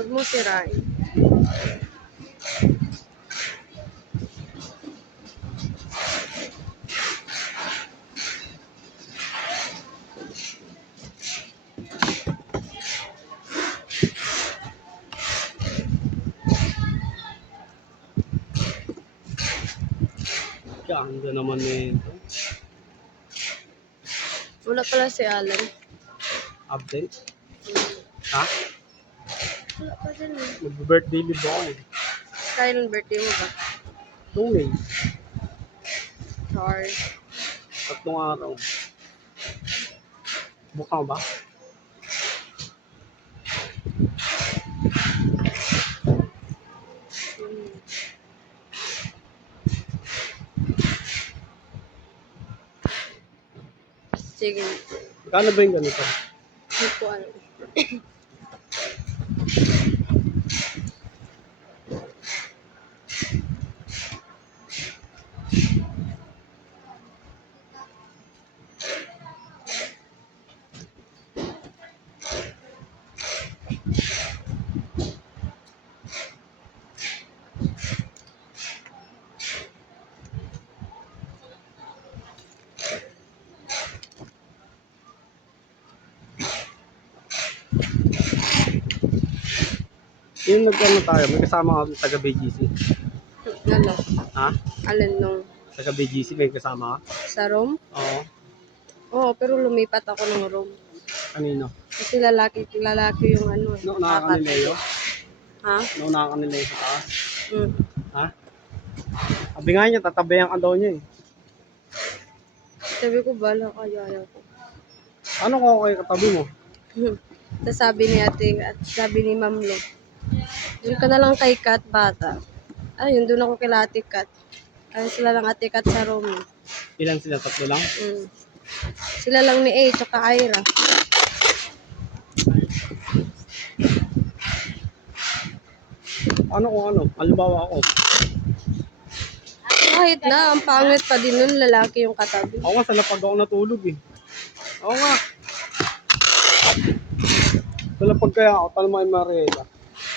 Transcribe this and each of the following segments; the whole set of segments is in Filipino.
Huwag mo sirain. Ganda naman nito. Wala pala si Alan. Update? Ha? Wala pa dyan eh. Mag-birthday live ako eh. Kailan birthday mo ba? 2 May. Sorry. 3 araw. Buka ba? Sige. Kano ba yung ganito? Hindi ko alam. Yung nag-ano tayo, may kasama ka taga BGC. Ano? Ha? Alin nung Taga BGC, may kasama ka? sa room? Oo. Oo, pero lumipat ako ng room. Kanino? Kasi lalaki yung ano eh. Nauna ka ni Leo? Ha? Nauna ka ni Leo sa taas? Mm. Ha? Sabi nga niya, tatabayan ka daw niya eh. Sabi ko, bala kaya ko. Ano ko kayo katabi mo? Tapos sabi ni ate, at sabi ni Ma'am Lo, doon ka na lang kay Kat bata. Ayun, doon ako kay Ate Kat. Ayun sila lang ate Kat sa room. Ilan sila? 3 lang? Mm. Sila lang ni A, tsaka Ira. Ano kung ano? Halimbawa ako. Kahit na, ang pangit pa din nun, lalaki yung katabi. Ako nga, sa lapag ako natulog eh. Oo nga. Sa lapag kaya ako, tanong mo kay Mariela.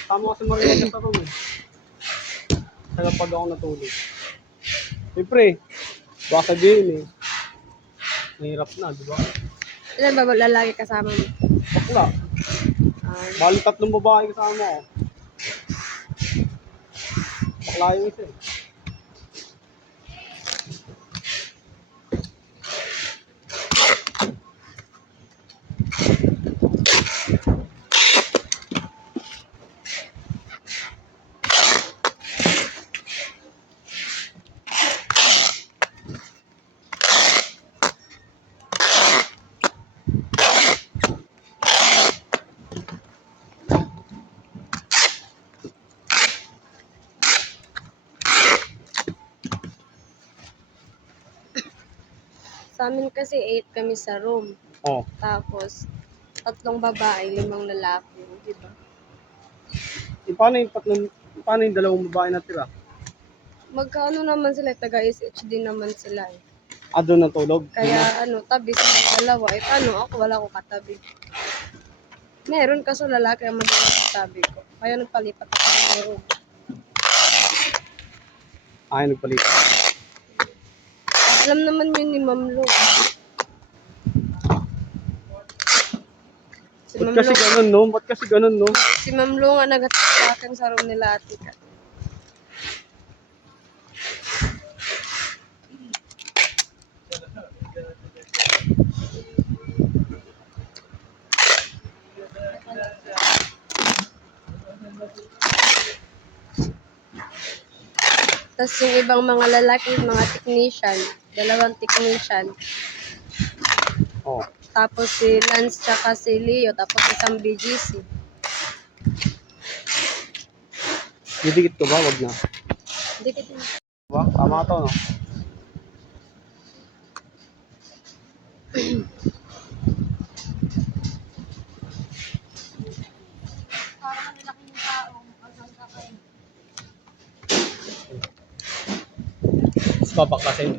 Tama ko si Mariela sa room eh. Sa lapag ako natulog. Siyempre, baka sabihin eh. Mahirap na, di ba? Ilan ba lalaki kasama mo? Bakla. Bali 3 babae kasama ko. Bakla yung isa eh. Sa amin kasi 8 kami sa room. Oh. Tapos, 3 babae, 5 lalaki. Diba? Paano yung 2 babae na tira? Magkaano naman sila, taga-SHD naman sila eh. Doon natulog? Kaya tabi sa dalawa. Eh paano ako, wala ko katabi. Meron kaso lalaki ang madalas katabi ko. Kaya nagpalipat ako ng room. Nagpalipat. Alam naman yun ni Ma'am Lo. Si Ba't Ma'am kasi Lo, ganun, no? Ba't kasi ganun, no? si Ma'am Lo nga nag-attach sa akin sa room nila ate Kat. Tapos yung ibang mga lalaki, mga technician, 2 technician. Oh. Tapos si Lance tsaka si Leo, tapos isang BGC. Didikit ko ba? Wag na. Dikit yun. Diba? Tama to, no? Tapos babaklasin.